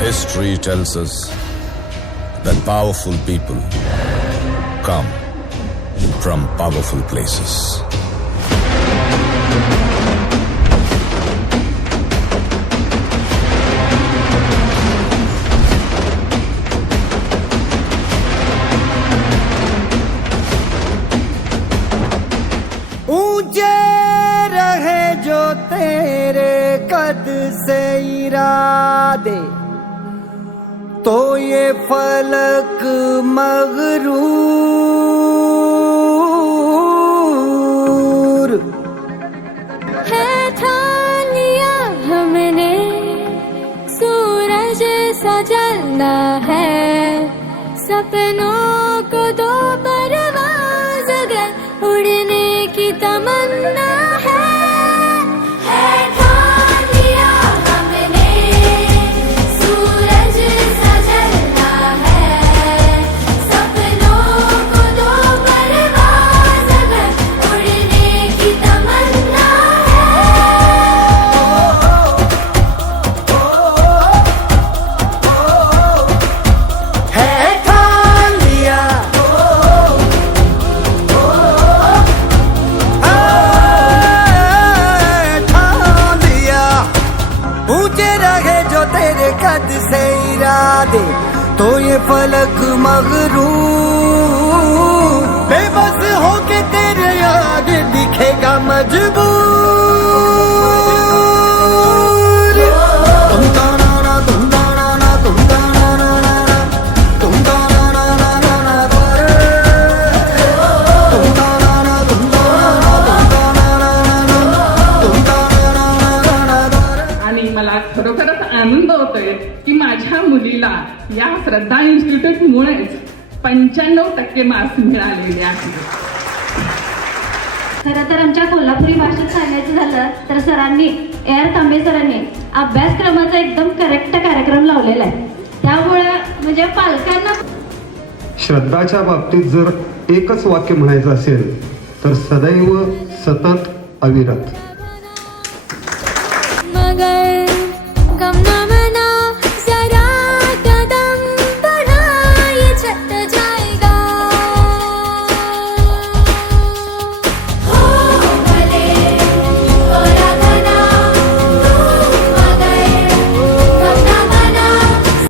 History tells us that powerful people come from powerful places. ऊंचे रहे जो तेरे कद से इरादे, तो ये फलक मगरूर है। ठान लिया हमने सूरज सा जलना है, सपनों को दो परवाज़ अगर उड़ने की तमन्ना है। ठान लिया हमने सूरज सा जलना है, सपनों को दो परवाज़ अगर उड़ने की तमन्ना है। ठान लिया ठान लिया, ऊंचे रहे जो तेरे कद से इरादे, तो ये फलक मगरूर बेबस होके तेरे आगे दिखेगा मजबूर। तुम ताना ना तुम ताना ना तुम ताना ना ना ना, तुम ताना ना ना ना ना करे, तुम ताना ना तुम ताना ना तुम ताना ना ना ना, तुम ताना ना ना ना ना करे। आणि मला खरोखरच आनंद होतोय की माझ्या मुलीला या श्रद्धा इन्स्टिट्यूटमुळेच 95% मार्क्स मिळालेले आहेत. खरं तर आमच्या कोल्हापुरी भाषेत सांगायचं झालं तर सरांनी तांबे सरांनी अभ्यासक्रमाचा एकदम करेक्ट कार्यक्रम लावलेला आहे. त्यामुळे म्हणजे पालकांना श्रद्धाच्या बाबतीत जर एकच वाक्य म्हणायचं असेल तर सदैव सतत अविरत. मगर